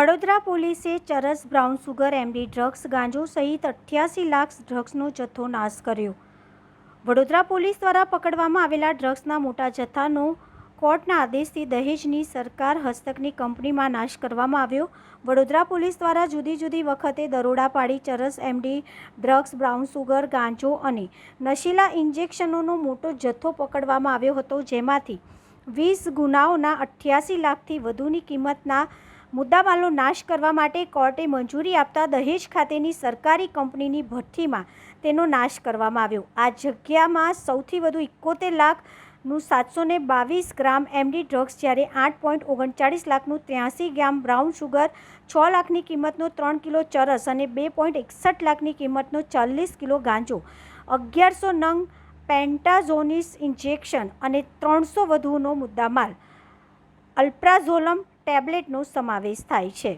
વડોદરા પોલીસે ચરસ, brown sugar, MD drugs, ગાંજો સહિત 88 લાખ ડ્રગ્સનો જથ્થો નાશ કર્યો। વડોદરા પોલીસ દ્વારા પકડવામાં આવેલા ડ્રગ્સના મોટા જથ્થાનો કોર્ટના આદેશથી દહેજની સરકાર હસ્તકની કંપનીમાં નાશ કરવામાં આવ્યો। વડોદરા પોલીસ દ્વારા જુદી જુદી વખતે દરોડા પાડી ચરસ, એમડી ડ્રગ્સ, બ્રાઉન સુગર, ગાંજો અને નશીલા ઇન્જેક્શનોનો મોટો જથ્થો પકડવામાં આવ્યો હતો, જેમાંથી 20 ગુનાઓના 88 લાખથી વધુની કિંમતના મુદ્દામાલનો નાશ કરવા માટે કોર્ટે મંજૂરી આપતા દહેજ ખાતેની સરકારી કંપનીની ભઠ્ઠીમાં તેનો નાશ કરવામાં આવ્યો। આ જગ્યામાં સૌથી વધુ 71 લાખનું 722 ગ્રામ એમડી ડ્રગ્સ, જ્યારે 8.39 લાખનું 83 ગ્રામ બ્રાઉન સુગર, 6 લાખની કિંમતનો 3 કિલો ચરસ અને 2.61 લાખની કિંમતનો 40 કિલો ગાંજો, 1100 નંગ પેન્ટાઝોનિસ ઇન્જેક્શન અને 300 વધુનો મુદ્દામાલ અલ્પ્રાઝોલમ ટેબ્લેટનો સમાવેશ થાય છે।